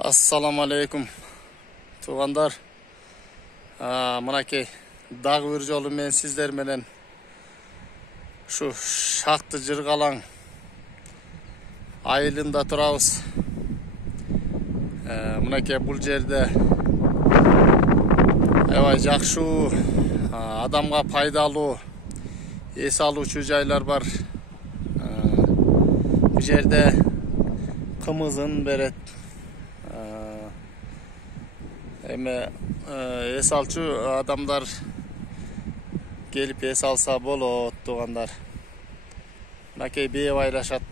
Assalamu alaikum tuğandar. Mınakey dağ bir jolu men sizler menen şu şaktı jırgalan ayılında turabız. Mınakey bul jerde aябай жакшы adamga paydalуу эс алуучу жайлар бар. Bu jerde kımızın beret. Es alçı adamlar gelip es alsa bolot tuğandar. Nakey beye baylaşat.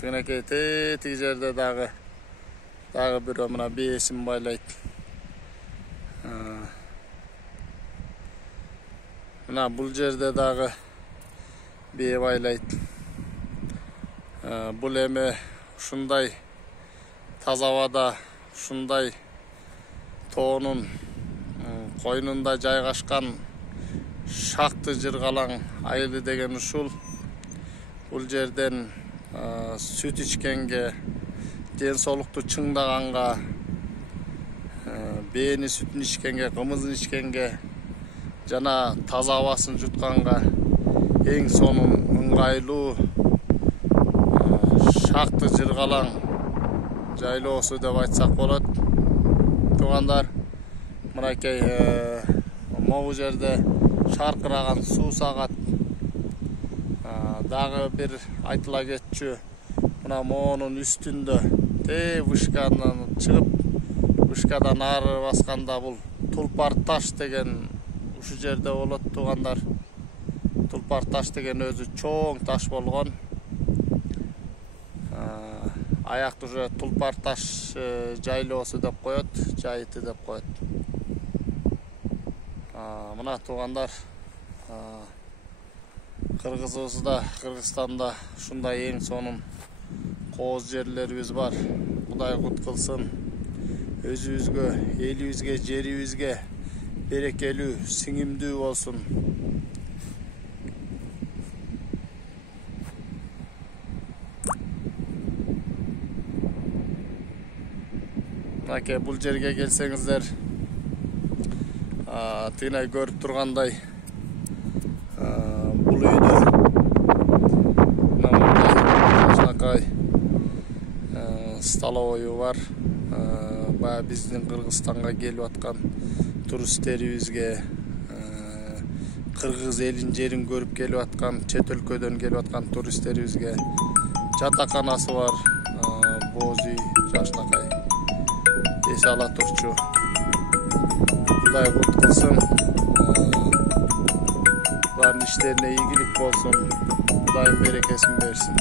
Tığınakey teti jerde dağı bir omuna beyesin baylayt. Mına bul jerde dağı beye baylayt. Bul eme şunday taza havada şunday тоонун койнунда жайгашкан шакты жыргалаң айылы деген ушул. Бул жерден сүт ичкенге, ден соолукту чыңдаганга, бээни сүтүн ичкенге, кымызын ичкенге жана таза абасын жутканга эң сонун ыңгайлуу шакты жыргалаң жайлоосу деп айтсак болот. Tuğandar, mınakey могу жерде шаркыраган суу сагат. Дагы бир айтыла кетчү. Мына моонун үстүндө вышкадан чыгып, вышкадан ары басканда бул Тулпар таш деген ушу жерде болот туғандар. Тулпар таш деген өзү чоң таш болгон. Ayakta уже Тулпар таш жайлоосу деп коет, жайыты деп коет. Мына туғандар, Кыргызыбызда, Кыргызстанда ушундай эң сонун кооз жерлерибиз бар. Кудай кут кылсын. Өзүбүзгө, элибизге, жерибизге берекелүү, сиңимдүү болсун. Бул жерге келсеңиздер, тыйнай көрүп тургандай бул үйдө ушунакай столовойу бар. Баягы биздин Кыргызстанга келип аткан туристтерибизге, кыргыз элин жерин көрүп келип аткан, чет өлкөдөн келип аткан туристтерибизге жатаканасы бар. Боз үй жакшынакай эс ала турчу. Кудай кут кылсын. Булардын иштерине ийгилик болсун. Кудай берекесин берсин.